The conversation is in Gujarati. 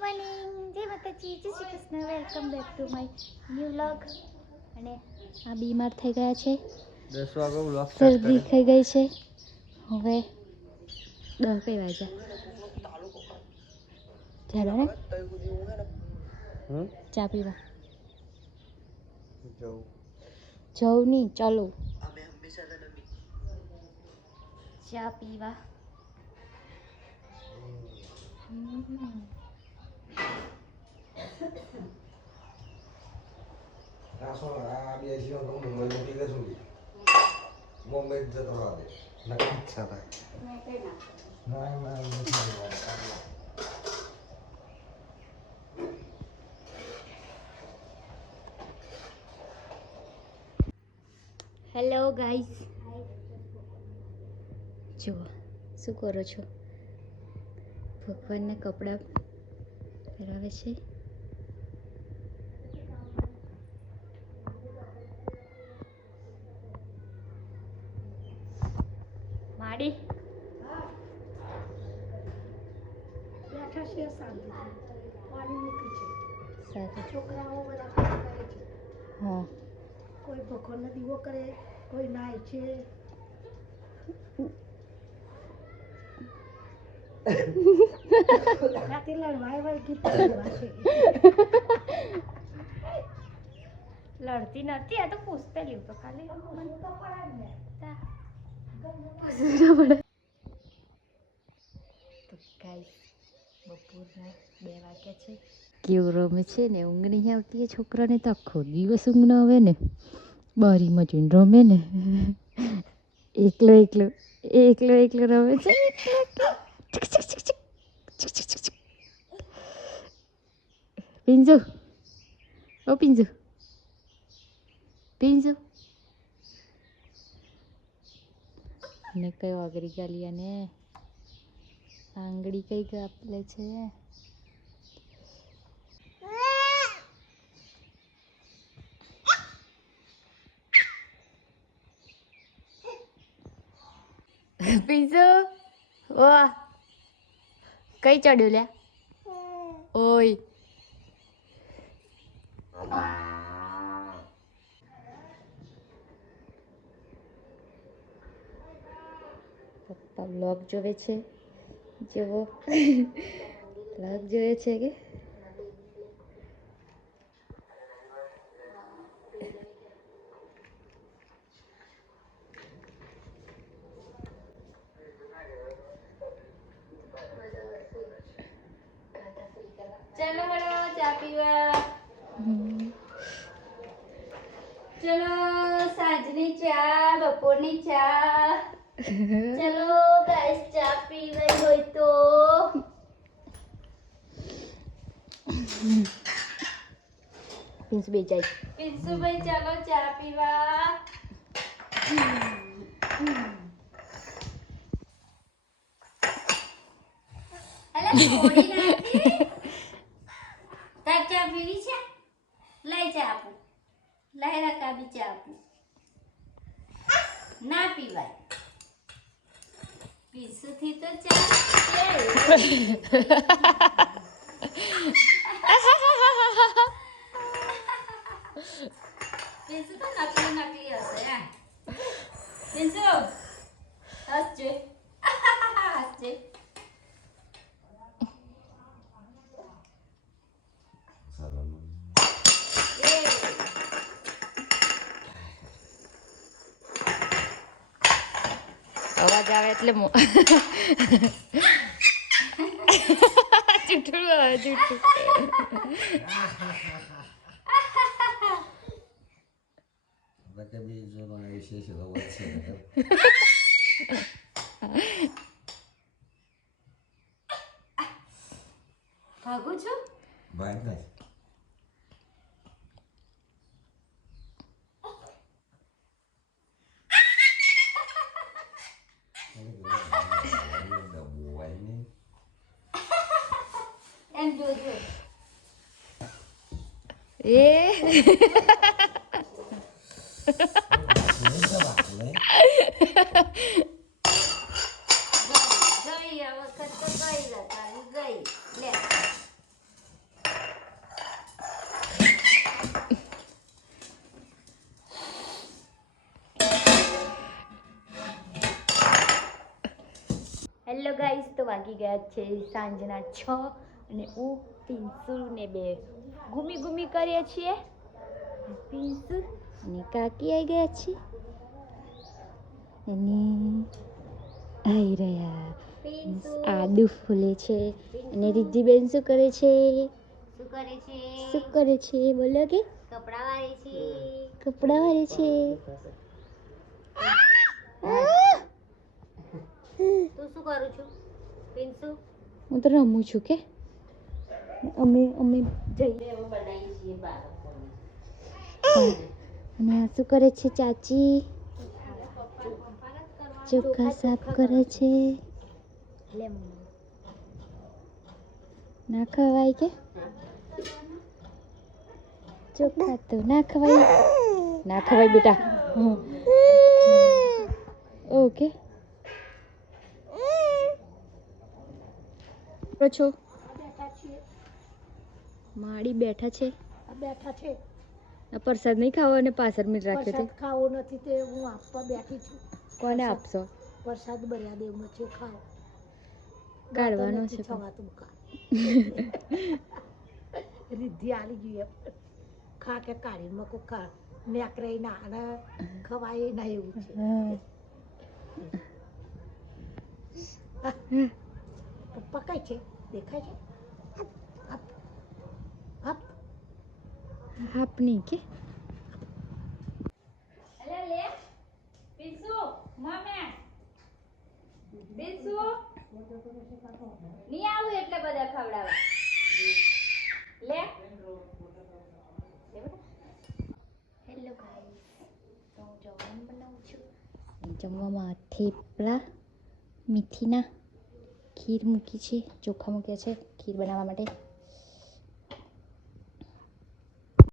મોર્નિંગ, જય માતાજી, જય Shri Krishna. Welcome back to my new vlog. અને આ બીમાર થઈ ગયા છે, 10 વાગે વ્લોગ શરદી થઈ ગઈ છે. હવે 10 કઈ વાગ્યા ચાલો ને ચા પીવા જવું નહીં, ચાલો ચા પીવા. હેલો ગાઈસ, જુઓ શું કરો છો? ભગવાનના કપડાં પહેરાવે છે. માડી છોકરાઓ બધા કામ કરે છે. હા, કોઈ ભગવાનનો દીવો કરે, કોઈ નાય છે. રાતે લડવાય ગીત ગાવા છે. લડતી નથી, આ તો પૂછતે લીધું તો ખાલી મને તો પડાય ને. તો ગાઈસ, બપોરના 2 વાગ્યા છે. કેવું રમે છે ને, ઊંઘ નહીં આવતી એ છોકરાને તો આખો દિવસ ઊંઘ ના આવે ને, બારીમાં જઈને રમે ને, એકલો રમે છે. પિંજુ, ઓ પિંજુ, ને કયો આગળી ગાલિયા ને આંગળી કઈ ગાપલે છે. પિંજુ, વાહ કઈ ચડ્યું લ્યા? ઓય પપ્પા બ્લોગ જોવે છે, જેવો બ્લોગ જોવે છે કે ચલો હળો ચા પીવા. ચલો સાંજની ચા, બપોરની ચા. ચલો ગાઈસ, ચા પીવાય હોય તો પિંજુ બે જાય. પિન્સુભાઈ ચલો ચા પીવા. અલા છોડી નાખી. તાર ચા પીવી છે? લઈ ચા આપું. લઈ રકા બી ચા આપું. ના પીવાય. પીસુથી તો ચા પીસુ તો નકલી હશે. પીસુ હસજે. હસજે. અવાજ આવે એટલે જૂઠું આવે, જૂઠું. ભાગું છું. એમ જોજો. એ ગઈ આ વખત તો ગઈ રતાની ગઈ લે હેલો ગાઈસ, તો વાગી ગયા છે સાંજના 6 અને હું પિન્સુ ને બે ઘૂમી કરીએ છીએ. પિન્સુ અને કાકી આવી ગયા છે અને આવી રહ્યા. આદુ ફૂલે છે અને રિદ્ધિબેન શું કરે છે? શું કરે છે બોલો કે? કપડા વાળી છે. કપડા વાળે છે. તું શું કરું છું પિન્સુ? હું તો રમું છું કે અમે જઈએ બનાવીએ છીએ અને આ શું કરે છે ચાચી? ચોખા સાફ કરે છે. ના ખવાય કે ચોખા તો ના ખવાય બેટા. ઓકે છો બેઠા છીએ. માડી બેઠા છે. બેઠા છે. આ પ્રસાદ નહીં ખાવો અને 5 મિનિટ રાખ્યો વરસાદ છે. ખાવો નથી તે હું આપવા બેઠી છું. કોને આપશો? વરસાદ બર્યા દેવમાં છે ખાઓ. કાઢવાનો છે છવાતું કા રિદ્ધિ આલી ગઈ એમ. ખા કે કાઢી મકો ખા નેકરે ના અને ખવાય ના એવું છે. પપ્પા કઈ છે દેખાય છે? આપની કે અલે લે પિન્સુ મમે પિન્સુ ની આવું એટલે બધા ખવડાવવા લે. હેલો ગાઈસ, તો હું જમવાનું બનાવું છું. જમવામાં થેપલા મેથીના ખીર મૂકી છે, ચોખા મૂક્યા છે ખીર બનાવવા માટે.